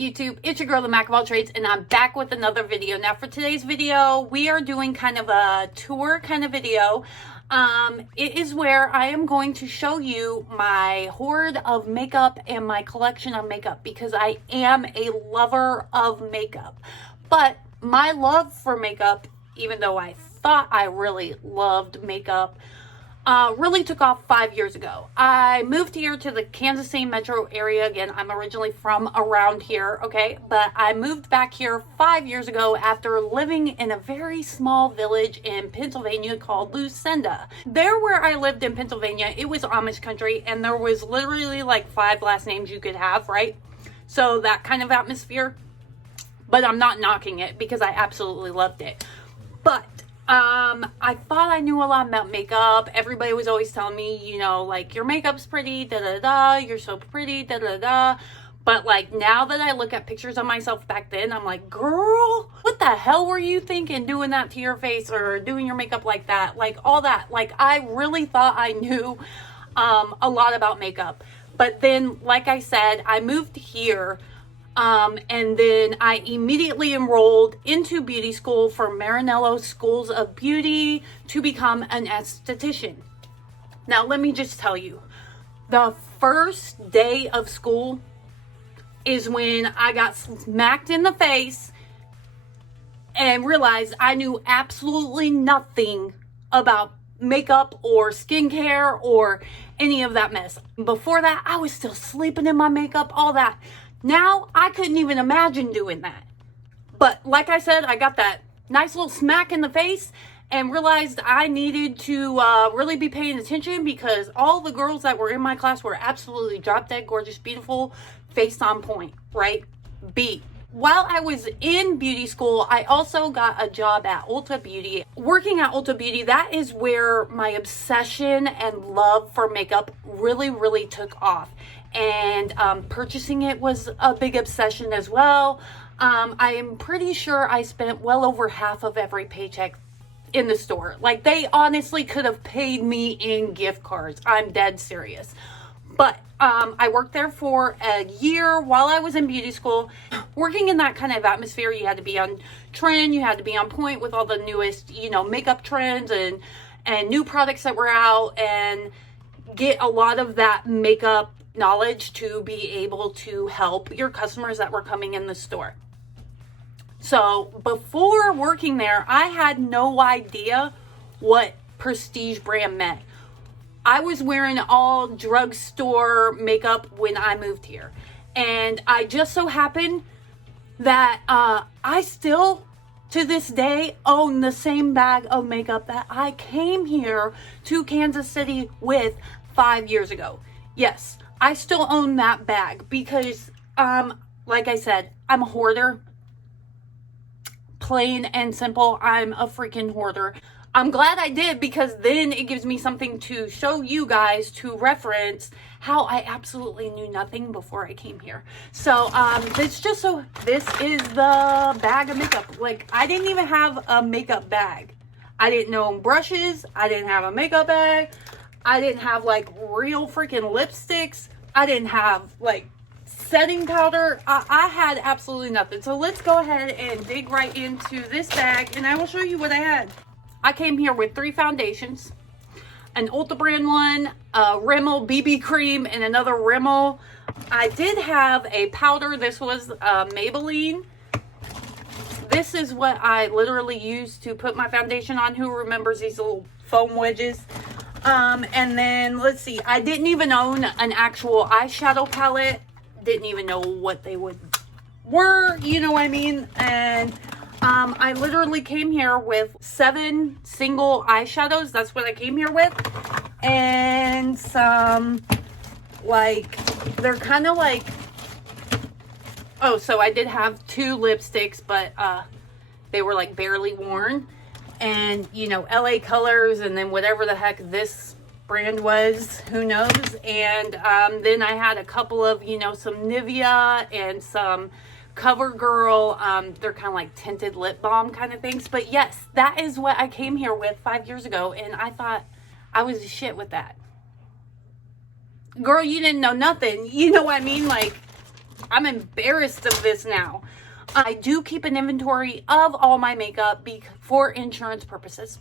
YouTube? It's your girl, the Mac of all trades, and I'm back with another video. Now for today's video, we are doing kind of a tour kind of video. It is where I am going to show you my hoard of makeup and my collection of makeup, because I am a lover of makeup. But my love for makeup, even though I thought I really loved makeup, really took off 5 years ago. I moved here to the Kansas City metro area. Again, I'm originally from around here, okay? But I moved back here 5 years ago after living in a very small village in Pennsylvania called Lucinda. There where I lived in Pennsylvania, it was Amish country, and there was literally like 5 last names you could have, right? So that kind of atmosphere. But I'm not knocking it because I absolutely loved it. But I thought I knew a lot about makeup. Everybody was always telling me, you know, like, your makeup's pretty, da-da-da, you're so pretty, da-da-da. But, like, now that I look at pictures of myself back then, I'm like, girl, what the hell were you thinking doing that to your face or doing your makeup like that? Like, all that. Like, I really thought I knew a lot about makeup. But then, like I said, I moved here. And then I immediately enrolled into beauty school for Maranello Schools of Beauty to become an esthetician. Now, let me just tell you, the first day of school is when I got smacked in the face and realized I knew absolutely nothing about makeup or skincare or any of that mess. Before that, I was still sleeping in my makeup, all that. Now, I couldn't even imagine doing that. But like I said, I got that nice little smack in the face and realized I needed to really be paying attention, because all the girls that were in my class were absolutely drop dead gorgeous, beautiful, face on point, right? Beat. While I was in beauty school, I also got a job at Ulta Beauty. Working at Ulta Beauty, that is where my obsession and love for makeup really took off. And purchasing it was a big obsession as well. I am pretty sure I spent well over half of every paycheck in the store. Like, they honestly could have paid me in gift cards. I'm dead serious. But I worked there for a year while I was in beauty school. Working in that kind of atmosphere, you had to be on trend, you had to be on point with all the newest, you know, makeup trends and new products that were out, and get a lot of that makeup knowledge to be able to help your customers that were coming in the store. So before working there, I had no idea what prestige brand meant. I was wearing all drugstore makeup when I moved here. And I just so happened that I still, to this day, own the same bag of makeup that I came here to Kansas City with 5 years ago. Yes, I still own that bag because, like I said, I'm a hoarder. Plain and simple, I'm a freaking hoarder. I'm glad I did, because then it gives me something to show you guys to reference how I absolutely knew nothing before I came here. So, this is the bag of makeup. Like, I didn't even have a makeup bag. I didn't own brushes. I didn't have a makeup bag. I didn't have, like, real freaking lipsticks. I didn't have, like, setting powder. I had absolutely nothing. So let's go ahead and dig right into this bag, and I will show you what I had. I came here with 3 foundations, an Ulta brand one, a Rimmel BB cream, and another Rimmel. I did have a powder. This was Maybelline. This is what I literally used to put my foundation on. Who remembers these little foam wedges? And then, let's see, I didn't even own an actual eyeshadow palette. Didn't even know what they were, you know what I mean? And I literally came here with 7 single eyeshadows. That's what I came here with. And some, like, they're kind of like, oh, so I did have 2 lipsticks, but they were, like, barely worn. And, you know, LA Colors, and then whatever the heck this brand was, who knows. And then I had a couple of, you know, some Nivea and some CoverGirl. They're kind of like tinted lip balm kind of things. But yes, that is what I came here with 5 years ago, and I thought I was the shit with that. Girl, you didn't know nothing. You know what I mean? Like, I'm embarrassed of this now. I do keep an inventory of all my makeup for insurance purposes.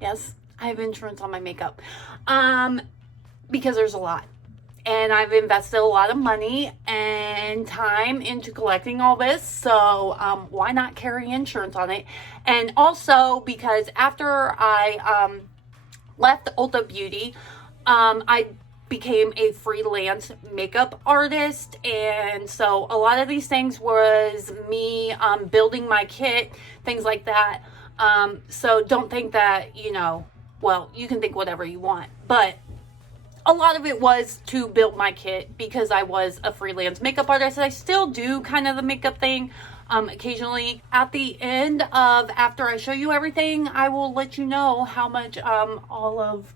Yes, I have insurance on my makeup. Because there's a lot. And I've invested a lot of money and time into collecting all this. So why not carry insurance on it? And also because after I left Ulta Beauty, I became a freelance makeup artist. And so a lot of these things was me building my kit, things like that. So don't think that, you know, well, you can think whatever you want. But a lot of it was to build my kit because I was a freelance makeup artist. I still do kind of the makeup thing occasionally. At the end of, after I show you everything, I will let you know how much all of,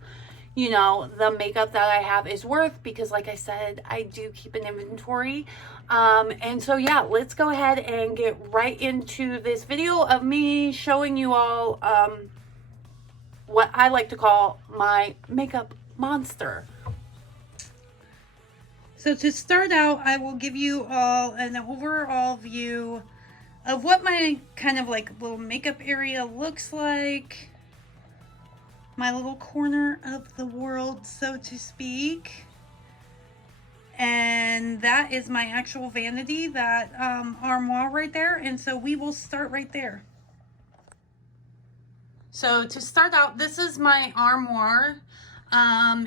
you know, the makeup that I have is worth, because like I said, I do keep an inventory. And so yeah, let's go ahead and get right into this video of me showing you all what I like to call my makeup monster. So to start out, I will give you all an overall view of what my kind of like little makeup area looks like. My little corner of the world, so to speak. And that is my actual vanity, that armoire right there. And so we will start right there. So to start out, this is my armoire.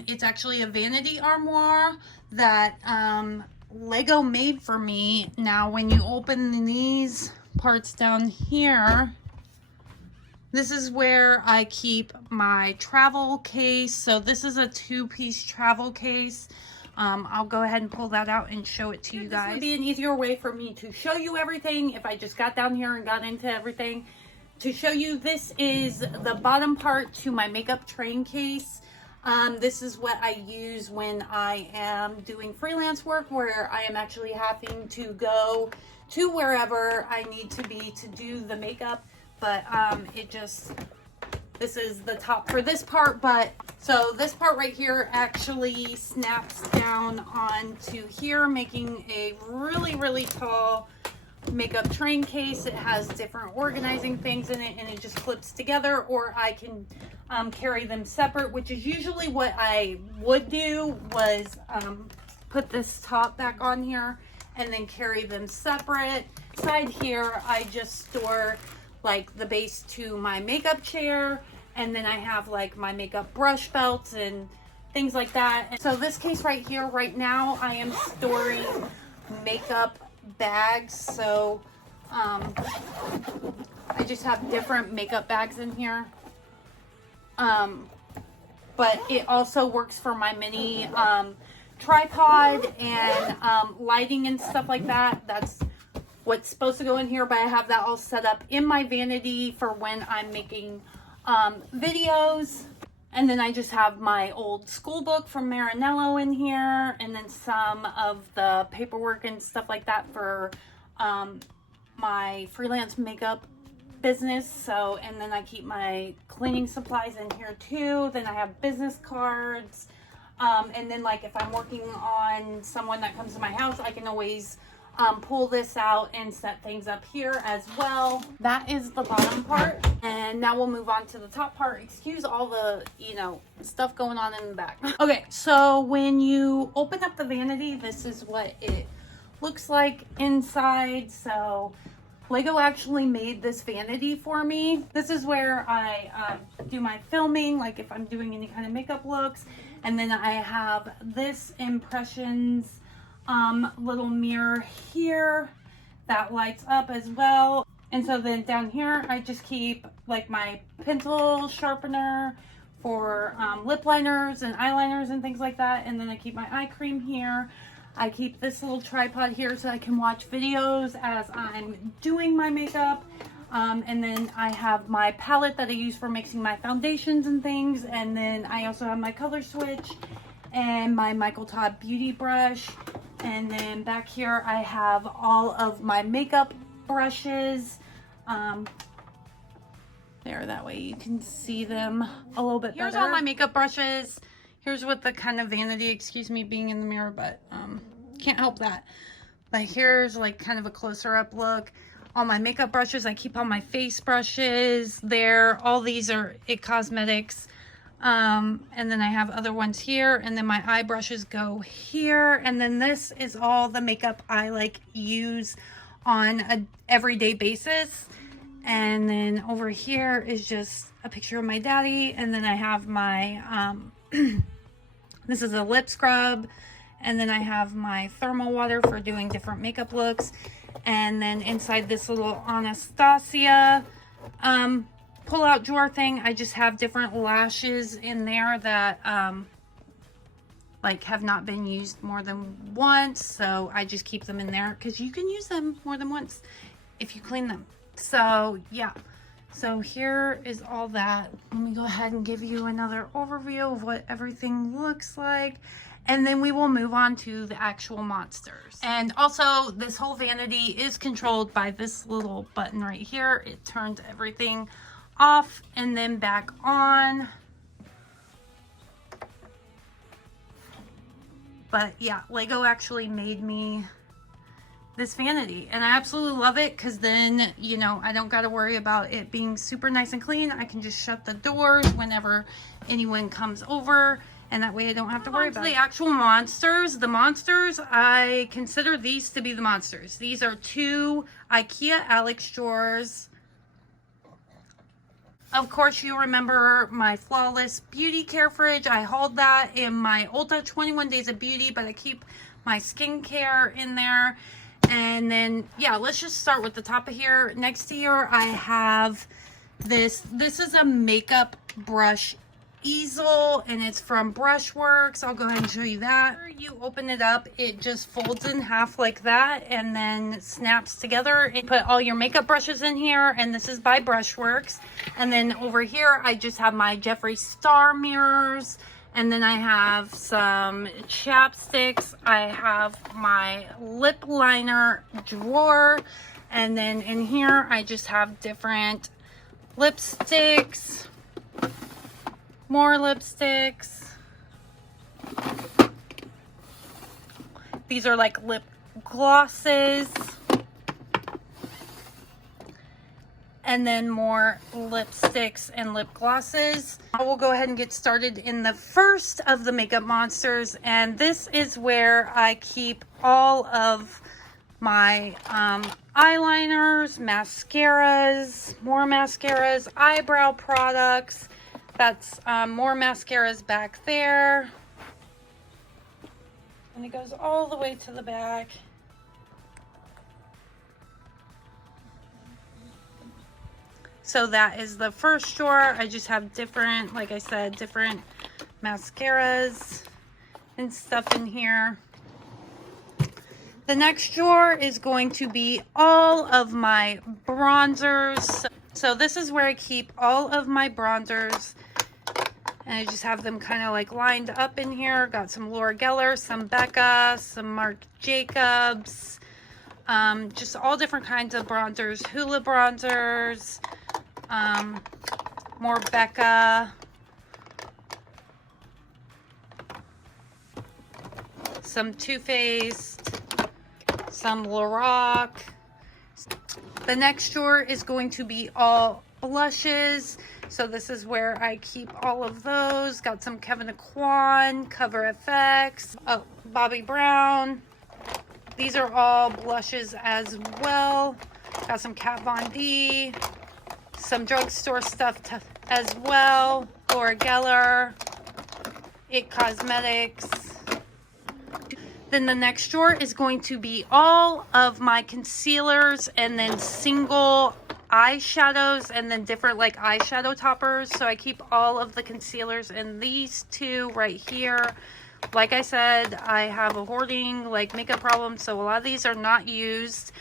It's actually a vanity armoire that Lego made for me. Now when you open these parts down here, this is where I keep my travel case. So this is a 2-piece travel case. I'll go ahead and pull that out and show it to you guys. This would be an easier way for me to show you everything if I just got down here and got into everything. To show you, this is the bottom part to my makeup train case. This is what I use when I am doing freelance work, where I am actually having to go to wherever I need to be to do the makeup. But this is the top for this part. But so this part right here actually snaps down onto here, making a really, really tall makeup train case. It has different organizing things in it, and it just clips together, or I can carry them separate, which is usually what I would do, was put this top back on here and then carry them separate. Side here, I just store like the base to my makeup chair, and then I have like my makeup brush belts and things like that. And so this case right here, right now, I am storing makeup bags. So I just have different makeup bags in here. But it also works for my mini tripod and lighting and stuff like that. That's what's supposed to go in here, but I have that all set up in my vanity for when I'm making videos. And then I just have my old school book from Maranello in here, and then some of the paperwork and stuff like that for my freelance makeup business. So, and then I keep my cleaning supplies in here too. Then I have business cards, and then like if I'm working on someone that comes to my house, I can always pull this out and set things up here as well. That is the bottom part, and now we'll move on to the top part. Excuse all the, you know, stuff going on in the back. Okay, so when you open up the vanity, this is what it looks like inside. So Lego actually made this vanity for me. This is where I do my filming, like if I'm doing any kind of makeup looks. And then I have this Impressions little mirror here that lights up as well. And so then down here, I just keep like my pencil sharpener for lip liners and eyeliners and things like that. And then I keep my eye cream here. I keep this little tripod here so I can watch videos as I'm doing my makeup. And then I have my palette that I use for mixing my foundations and things. And then I also have my color switch and my Michael Todd beauty brush. And then back here I have all of my makeup brushes. There, that way you can see them a little bit better. Here's all my makeup brushes. Here's what the kind of vanity, excuse me being in the mirror, but can't help that. But here's like kind of a closer up look. All my makeup brushes, I keep all my face brushes there. All these are nyxcosmetics. And then I have other ones here, and then my eye brushes go here. And then this is all the makeup I like use on a everyday basis. And then over here is just a picture of my daddy. And then I have my, this is a lip scrub. And then I have my thermal water for doing different makeup looks. And then inside this little Anastasia pull-out drawer thing, I just have different lashes in there that like have not been used more than once. So I just keep them in there because you can use them more than once if you clean them. So yeah, so here is all that. Let me go ahead and give you another overview of what everything looks like. And then we will move on to the actual monsters. And also, this whole vanity is controlled by this little button right here. It turns everything off and then back on. But yeah, Lego actually made me this vanity. And I absolutely love it because then, you know, I don't got to worry about it being super nice and clean. I can just shut the doors whenever anyone comes over. And that way I don't have to worry about the actual monsters. The monsters, I consider these to be the monsters. These are 2 IKEA Eyelash drawers. Of course, you remember my Flawless Beauty Care fridge. I hauled that in my Ulta 21 Days of Beauty, but I keep my skincare in there. And then, yeah, let's just start with the top of here. Next to here, I have this. This is a makeup brush Easel, and it's from Brushworks. I'll go ahead and show you that. You open it up, it just folds in half like that and then snaps together. And put all your makeup brushes in here, and this is by Brushworks. And then over here I just have my Jeffree Star mirrors, and then I have some chapsticks. I have my lip liner drawer, and then in here I just have different lipsticks, more lipsticks. These are like lip glosses. And then more lipsticks and lip glosses. I will go ahead and get started in the first of the makeup monsters. And this is where I keep all of my eyeliners, mascaras, more mascaras, eyebrow products. That's more mascaras back there. And it goes all the way to the back. So that is the first drawer. I just have different, like I said, different mascaras and stuff in here. The next drawer is going to be all of my bronzers. So this is where I keep all of my bronzers. And I just have them kind of like lined up in here. Got some Laura Geller, some Becca, some Marc Jacobs. Just all different kinds of bronzers. Hula bronzers. More Becca. Some Too Faced. Some Lorac. The next drawer is going to be all blushes. So this is where I keep all of those. Got some Kevyn Aucoin, Cover FX, oh, Bobbi Brown. These are all blushes as well. Got some Kat Von D, some drugstore stuff as well. Laura Geller, nyxcosmetics. Then the next drawer is going to be all of my concealers and then single eyeshadows and then different like eyeshadow toppers. So I keep all of the concealers in these two right here. Like I said, I have a hoarding like makeup problem, so a lot of these are not used.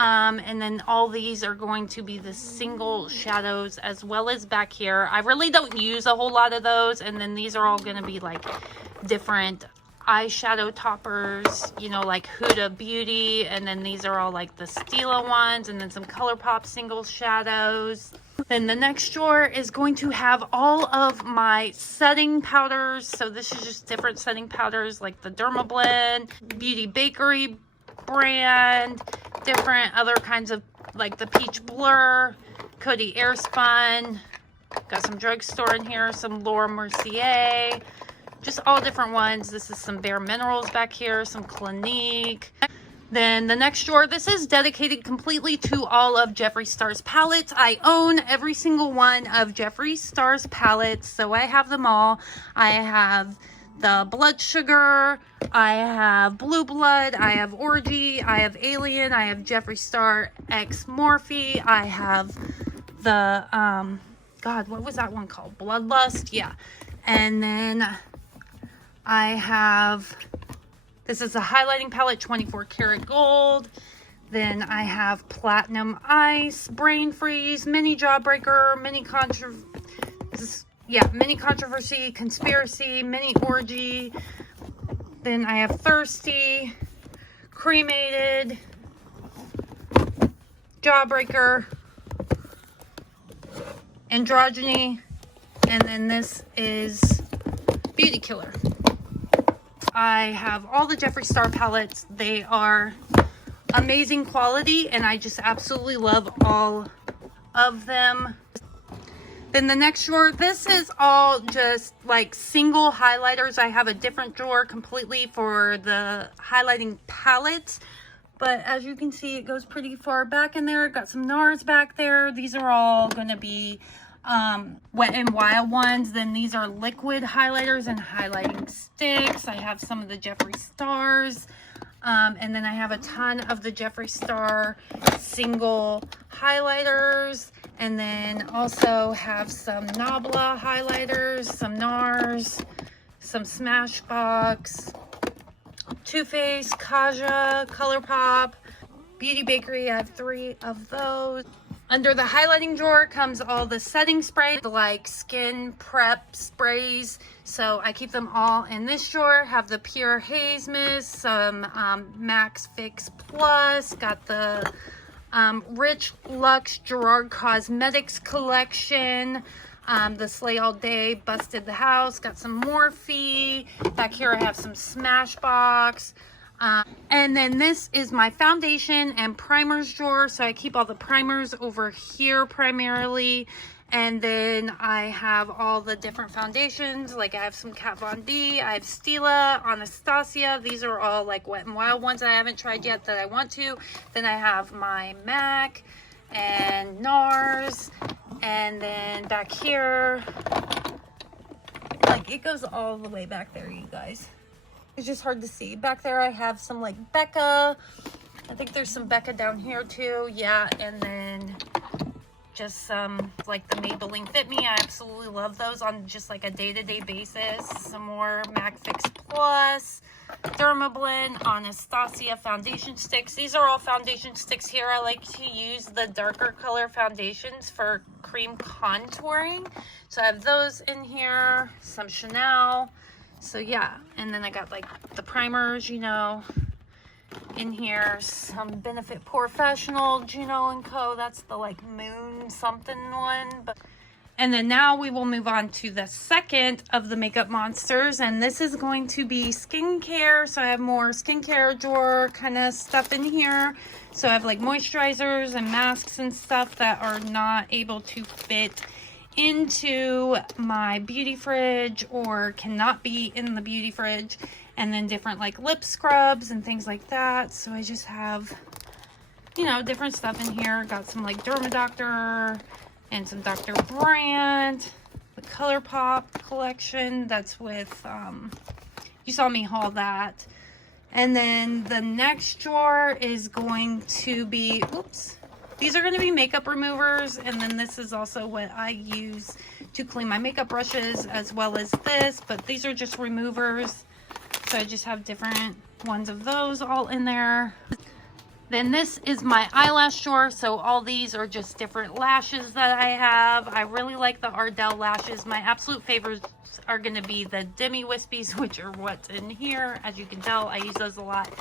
And then all these are going to be the single shadows as well as back here. I really don't use a whole lot of those. And then these are all going to be like different eyeshadow toppers, you know, like Huda Beauty, and then these are all like the Stila ones, and then some ColourPop single shadows. Then the next drawer is going to have all of my setting powders. So this is just different setting powders like the Dermablend, Beauty Bakery brand, different other kinds of, like the Peach Blur, Coty Airspun. Got some drugstore in here, some Laura Mercier, just all different ones. This is some Bare Minerals back here, some Clinique. Then the next drawer, this is dedicated completely to all of Jeffree Star's palettes. I own every single one of Jeffree Star's palettes, so I have them all. I have the Blood Sugar, I have Blue Blood, I have Orgy, I have Alien, I have Jeffree Star X Morphe, I have the, God, what was that one called? Bloodlust, yeah. And then I have... This is a highlighting palette, 24 karat gold. Then I have Platinum Ice, Brain Freeze, Mini Jawbreaker, Mini Controversy, Conspiracy, Mini Orgy. Then I have Thirsty, Cremated, Jawbreaker, Androgyny, and then this is Beauty Killer. I have all the Jeffree Star palettes. They are amazing quality, and I just absolutely love all of them. Then the next drawer, this is all just like single highlighters. I have a different drawer completely for the highlighting palettes, but as you can see, it goes pretty far back in there. Got some NARS back there. These are all going to be Wet n Wild ones. Then these are liquid highlighters and highlighting sticks. I have some of the Jeffree Stars, and then I have a ton of the Jeffree Star single highlighters, and then also have some Nabla highlighters, some NARS, some Smashbox, Too Faced, Kaja, ColourPop, Beauty Bakery. I have 3 of those. Under the highlighting drawer comes all the setting spray, like skin prep sprays. So I keep them all in this drawer. Have the Pure Haze Mist, some Max Fix Plus, got the Rich Luxe Gerard Cosmetics collection, the Slay All Day Busted the House, got some Morphe. Back here I have some Smashbox. And then this is my foundation and primers drawer. So I keep all the primers over here primarily. And then I have all the different foundations. Like I have some Kat Von D, I have Stila, Anastasia. These are all like Wet n Wild ones that I haven't tried yet that I want to. Then I have my MAC and NARS. And then back here, like it goes all the way back there, you guys. It's just hard to see. Back there I have some like Becca. I think there's some Becca down here too. Yeah, and then just some like the Maybelline Fit Me. I absolutely love those on just like a day-to-day basis. Some more MAC Fix Plus, Dermablend, Anastasia foundation sticks. These are all foundation sticks here. I like to use the darker color foundations for cream contouring. So I have those in here. Some Chanel. So yeah, and then I got like the primers, you know, in here. Some Benefit Professional, Juno & Co. That's the like moon something one. And then now we will move on to the second of the makeup monsters, and this is going to be skincare. So I have more skincare drawer kind of stuff in here. So I have like moisturizers and masks and stuff that are not able to fit into my beauty fridge or cannot be in the beauty fridge, and then different like lip scrubs and things like that. So I just have, you know, different stuff in here. Got some like Dermadoctor and some Dr. Brandt, the ColourPop collection. That's with you saw me haul that. And then the next drawer is going to be, oops, these are going to be makeup removers, and then this is also what I use to clean my makeup brushes, as well as this, but these are just removers. So I just have different ones of those all in there. Then this is my eyelash drawer. So all these are just different lashes that I have. I really like the Ardell lashes. My absolute favorites are going to be the Demi Wispies, which are what's in here. As you can tell, I use those a lot.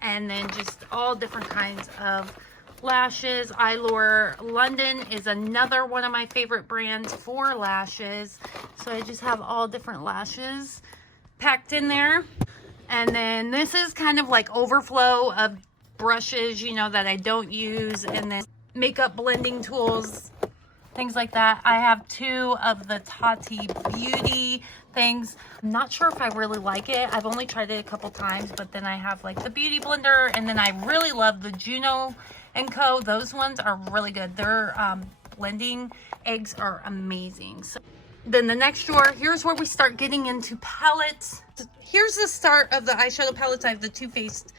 And then just all different kinds of lashes. Eyelure London is another one of my favorite brands for lashes. So I just have all different lashes packed in there. And then this is kind of like overflow of brushes, you know, that I don't use, and then makeup blending tools, things like that. I have 2 of the Tati Beauty things. I'm not sure if I really like it. I've only tried it a couple times, but then I have like the Beauty Blender, and then I really love the Juno & Co. Those ones are really good. Their blending eggs are amazing. So then the next drawer, here's where we start getting into palettes. Here's the start of the eyeshadow palettes. I have the Too Faced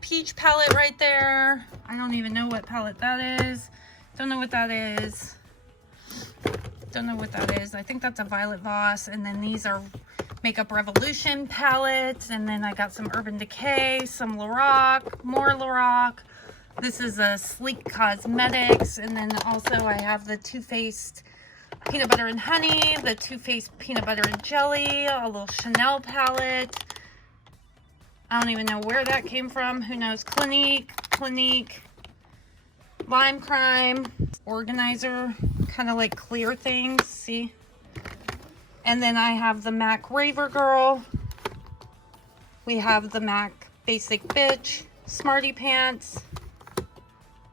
peach palette right there. I don't even know what palette that is. Don't know what that is. Don't know what that is. I think that's a Violet Voss. And then these are Makeup Revolution palettes. And then I got some Urban Decay, some Lorac, more Lorac. This is a Sleek Cosmetics. And then also I have the Too Faced Peanut Butter and Honey, the Too Faced Peanut Butter and Jelly, a little Chanel palette. I don't even know where that came from. Who knows? Clinique, Lime Crime, Organizer, kind of like clear things, see? And then I have the MAC Raver Girl. We have the MAC Basic Bitch, Smarty Pants,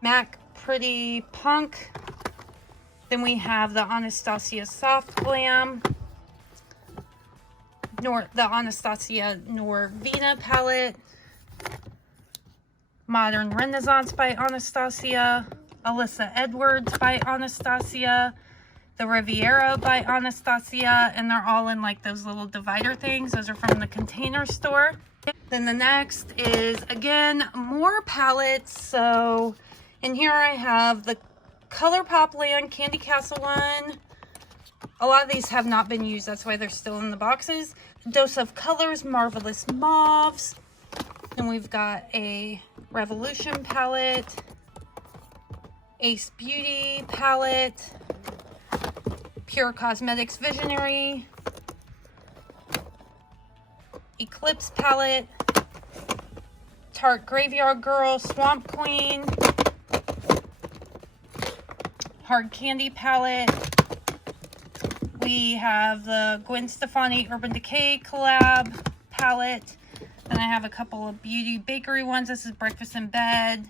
MAC Pretty Punk. Then we have the Anastasia Soft Glam, the Anastasia Norvina palette, Modern Renaissance by Anastasia, Alyssa Edwards by Anastasia, the Riviera by Anastasia, and they're all in like those little divider things. Those are from the Container Store. Then the next is, again, more palettes. So in here I have the ColourPop Land Candy Castle one. A lot of these have not been used, that's why they're still in the boxes. Dose of Colors, Marvelous Mauves. And we've got a Revolution palette, Ace Beauty palette, Pure Cosmetics Visionary, Eclipse palette, Tarte Graveyard Girl, Swamp Queen, Hard Candy palette. We have the Gwen Stefani Urban Decay collab palette. Then I have a couple of beauty bakery ones. This is Breakfast in Bed.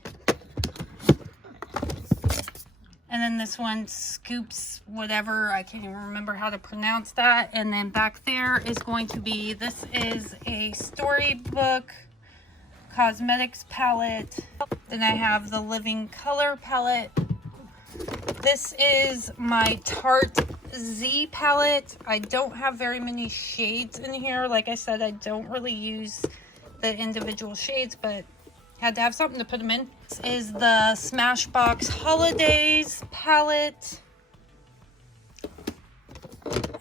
And then this one, Scoops whatever. I can't even remember how to pronounce that. And then back there is going to be, this is a Storybook Cosmetics palette. Then I have the Living Color palette. This is my Tarte Z palette. I don't have very many shades in here. Like I said, I don't really use the individual shades, but had to have something to put them in. This is the Smashbox Holidays palette.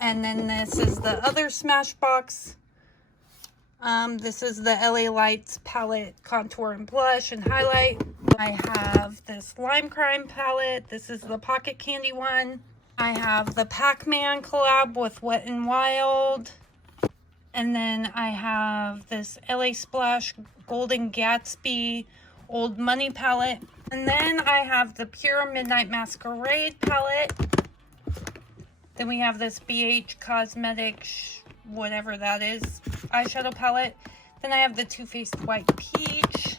And then this is the other Smashbox. This is the LA Lights palette, contour and blush and highlight. I have this Lime Crime palette. This is the Pocket Candy one. I have the Pac-Man collab with Wet n Wild. And then I have this LA Splash Golden Gatsby Old Money palette. And then I have the Pure Midnight Masquerade palette. Then we have this BH Cosmetics, whatever that is, eyeshadow palette. Then I have the Too Faced White Peach.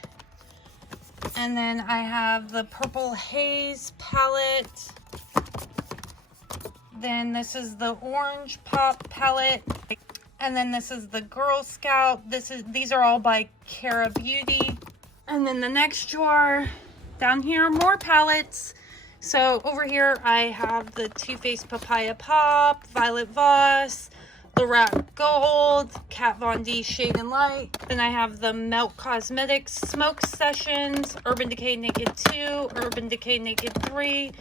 And then I have the Purple Haze palette. Then this is the Orange Pop palette. And then this is the Girl Scout. These are all by Cara Beauty. And then the next drawer, down here, more palettes. So over here I have the Too Faced Papaya Pop, Violet Voss, Lorac Gold, Kat Von D Shade and Light. Then I have the Melt Cosmetics Smoke Sessions, Urban Decay Naked 2, Urban Decay Naked 3.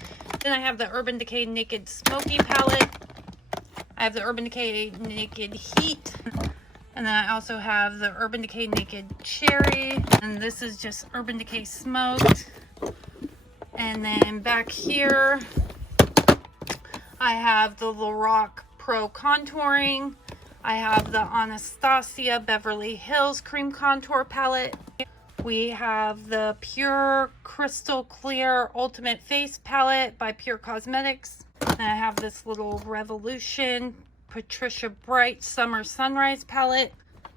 Then I have the Urban Decay Naked Smoky palette. I have the Urban Decay Naked Heat. And then I also have the Urban Decay Naked Cherry. And this is just Urban Decay Smoked. And then back here, I have the Lorac Pro Contouring. I have the Anastasia Beverly Hills Cream Contour Palette. We have the Pure Crystal Clear Ultimate Face Palette by Pure Cosmetics. And I have this little Revolution Patricia Bright Summer Sunrise Palette.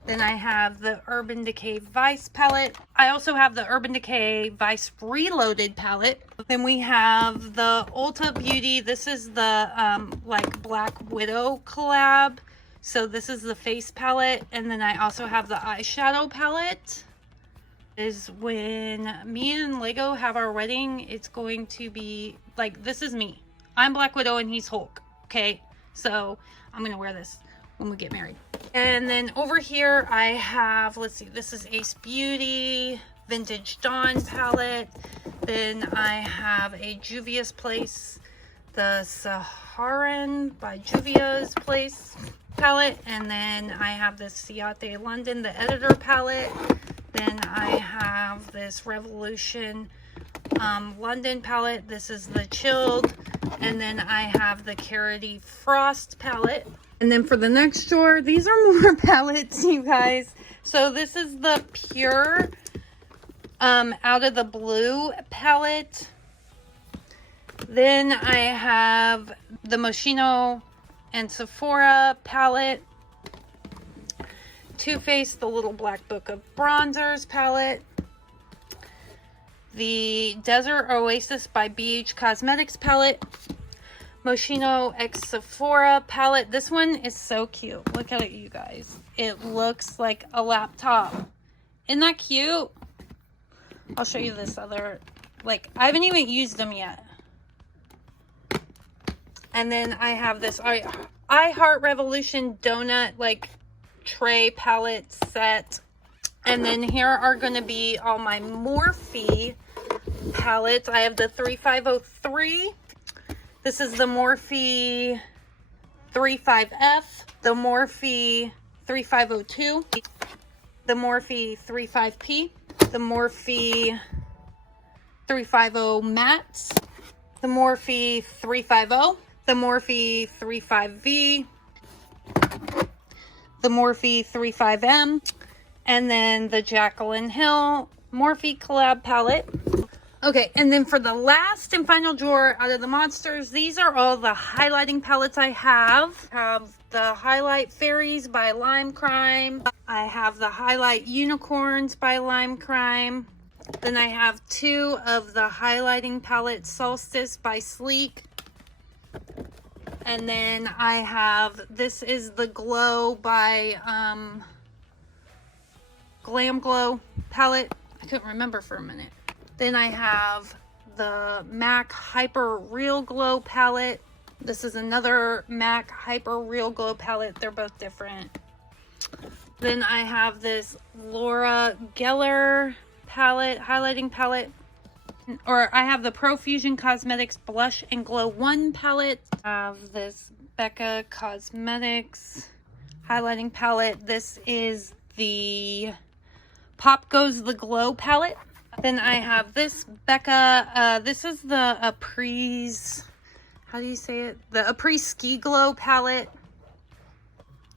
Then I have the Urban Decay Vice palette. I also have the Urban Decay Vice Reloaded palette. Then we have the Ulta Beauty. This is the like Black Widow collab. So this is the face palette. And then I also have the eyeshadow palette. Is when me and Lego have our wedding, it's going to be like, this is me. I'm Black Widow and he's Hulk. Okay, so I'm gonna wear this when we get married. And then over here I have, let's see, this is Ace Beauty Vintage Dawn palette. Then I have a Juvia's Place, the Saharan by Juvia's Place palette. And then I have this Ciate London, the Editor palette. Then I have this Revolution London palette. This is the Chilled. And then I have the Carity Frost palette. And then for the next drawer, these are more palettes, you guys. So this is the Pure Out of the Blue palette. Then I have the Moschino and Sephora palette. Too Faced, the Little Black Book of Bronzers palette. The Desert Oasis by BH Cosmetics palette. Moschino x Sephora palette. This one is so cute. Look at it, you guys. It looks like a laptop. Isn't that cute? I'll show you this other, like, I haven't even used them yet. And then I have this I Heart Revolution donut, like, tray palette set. And then here are going to be all my Morphe palettes. I have the 3503. This is the Morphe 35F, the Morphe 3502, the Morphe 35P, the Morphe 350 Mattes, the Morphe 350, the Morphe 35V, the Morphe 35M, and then the Jaclyn Hill Morphe collab palette. Okay, and then for the last and final drawer out of the monsters, these are all the highlighting palettes I have. I have the Highlight Fairies by Lime Crime. I have the Highlight Unicorns by Lime Crime. Then I have two of the highlighting palettes, Solstice by Sleek. And then I have, this is the Glow by Glam Glow palette. I couldn't remember for a minute. Then I have the MAC Hyper Real Glow palette. This is another MAC Hyper Real Glow palette. They're both different. Then I have this Laura Geller palette, highlighting palette. Or I have the Profusion Cosmetics Blush and Glow 1 palette. I have this Becca Cosmetics highlighting palette. This is the Pop Goes the Glow palette. Then I have this Becca, this is the Apres, how do you say it? The Apres Ski Glow palette.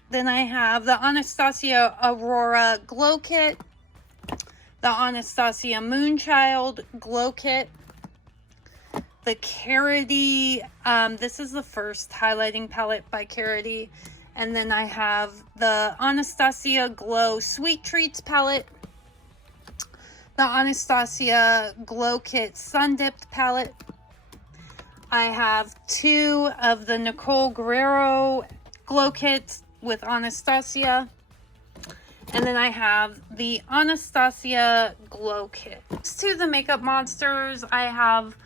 Then I have the Anastasia Aurora Glow Kit, the Anastasia Moonchild Glow Kit, the Carity, this is the first highlighting palette by Carity. And then I have the Anastasia Glow Sweet Treats palette, the Anastasia Glow Kit Sun Dipped palette. I have two of the Nicole Guerrero Glow Kits with Anastasia. And then I have the Anastasia Glow Kit. Next to the Makeup Monsters, I have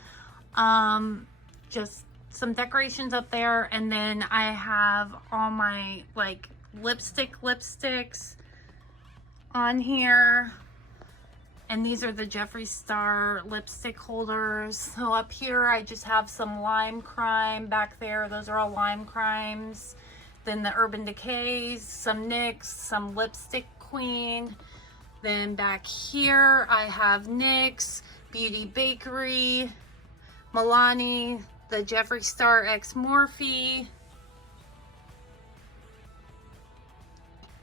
just some decorations up there. And then I have all my like lipsticks on here. And these are the Jeffree Star lipstick holders. So up here, I just have some Lime Crime back there. Those are all Lime Crimes. Then the Urban Decays, some NYX, some Lipstick Queen. Then back here, I have NYX, Beauty Bakery, Milani, the Jeffree Star X Morphe.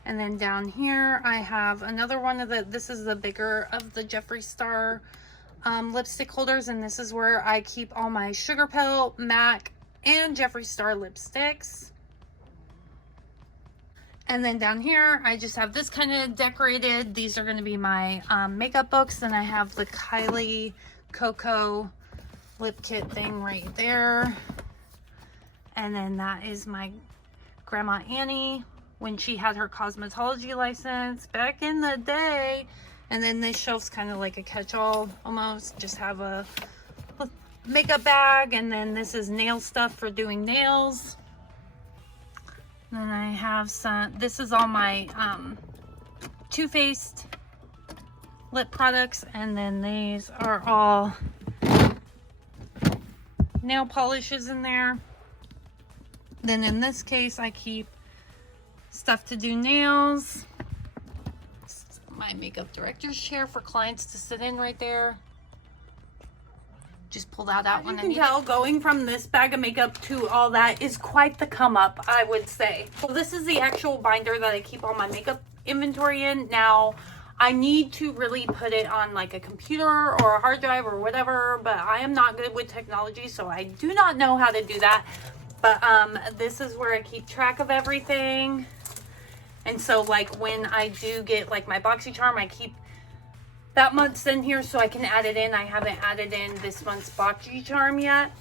And then down here, I have another one of the, this is the bigger of the Jeffree Star lipstick holders. And this is where I keep all my Sugar Pill, MAC, and Jeffree Star lipsticks. And then down here, I just have this kind of decorated. These are going to be my makeup books. Then I have the Kylie Coco lip kit thing right there. And then that is my Grandma Annie when she had her cosmetology license back in the day. And then this shelf's kind of like a catch-all almost. Just have a makeup bag. And then this is nail stuff for doing nails. Then I have some, this is all my Too Faced lip products, and then these are all nail polishes in there. Then in this case, I keep stuff to do nails. My makeup director's chair for clients to sit in right there. Just pull that out when I need it. You can tell going from this bag of makeup to all that is quite the come up, I would say. So this is the actual binder that I keep all my makeup inventory in. Now, I need to really put it on like a computer or a hard drive or whatever, but I am not good with technology, so I do not know how to do that. But this is where I keep track of everything. And so like when I do get like my Boxycharm, I keep that month's in here so I can add it in. I haven't added in this month's Boxycharm yet,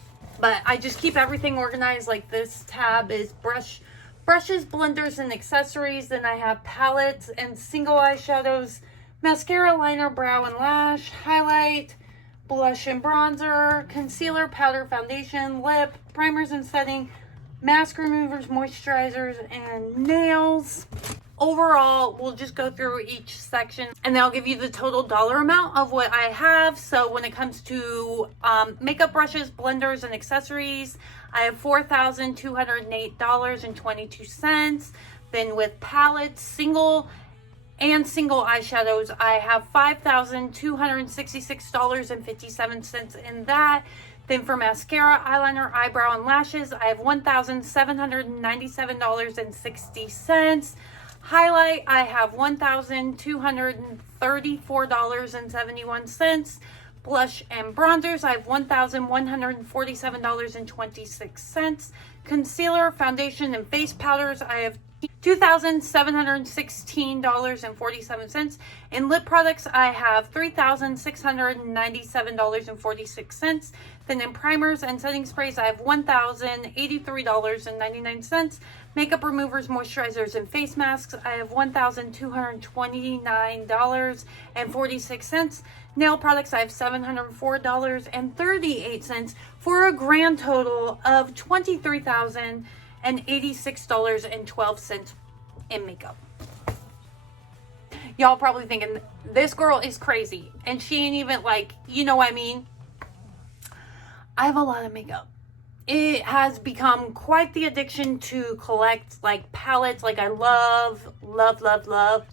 but I just keep everything organized. Like this tab is brushes, blenders, and accessories. Then I have palettes and single eyeshadows, mascara, liner, brow and lash, highlight, blush and bronzer, concealer, powder, foundation, lip, primers and setting, mask removers, moisturizers, and nails. Overall, we'll just go through each section and I'll give you the total dollar amount of what I have. So when it comes to makeup brushes, blenders, and accessories, I have $4,208.22. Then with palettes, single eyeshadows, I have $5,266.57 in that. Then for mascara, eyeliner, eyebrow, and lashes, I have $1,797.60. Highlight, I have $1,234.71. Blush and bronzers, I have $1,147.26. Concealer, foundation, and face powders, I have $2,716.47. In lip products, I have $3,697.46. Then in primers and setting sprays, I have $1,083.99. Makeup removers, moisturizers, and face masks, I have $1,229.46. Nail products, I have $704.38 for a grand total of $23,086.12 in makeup. Y'all probably thinking, this girl is crazy and she ain't even like, you know what I mean? I have a lot of makeup. It has become quite the addiction to collect like palettes. Like I love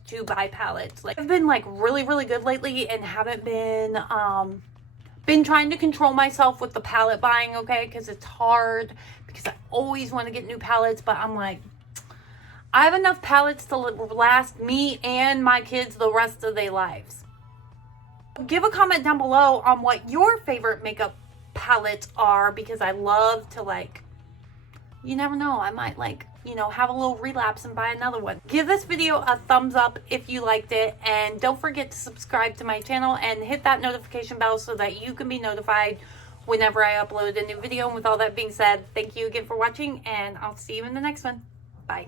to buy palettes. Like I've been like really good lately and haven't been trying to control myself with the palette buying, okay? Because it's hard because I always want to get new palettes, but I'm like, I have enough palettes to last me and my kids the rest of their lives. Give a comment down below on what your favorite makeup palettes are, because I love to like, you never know, I might like, you know, have a little relapse and buy another one. Give this video a thumbs up if you liked it, and don't forget to subscribe to my channel and hit that notification bell so that you can be notified whenever I upload a new video. And with all that being said, thank you again for watching, and I'll see you in the next one. Bye.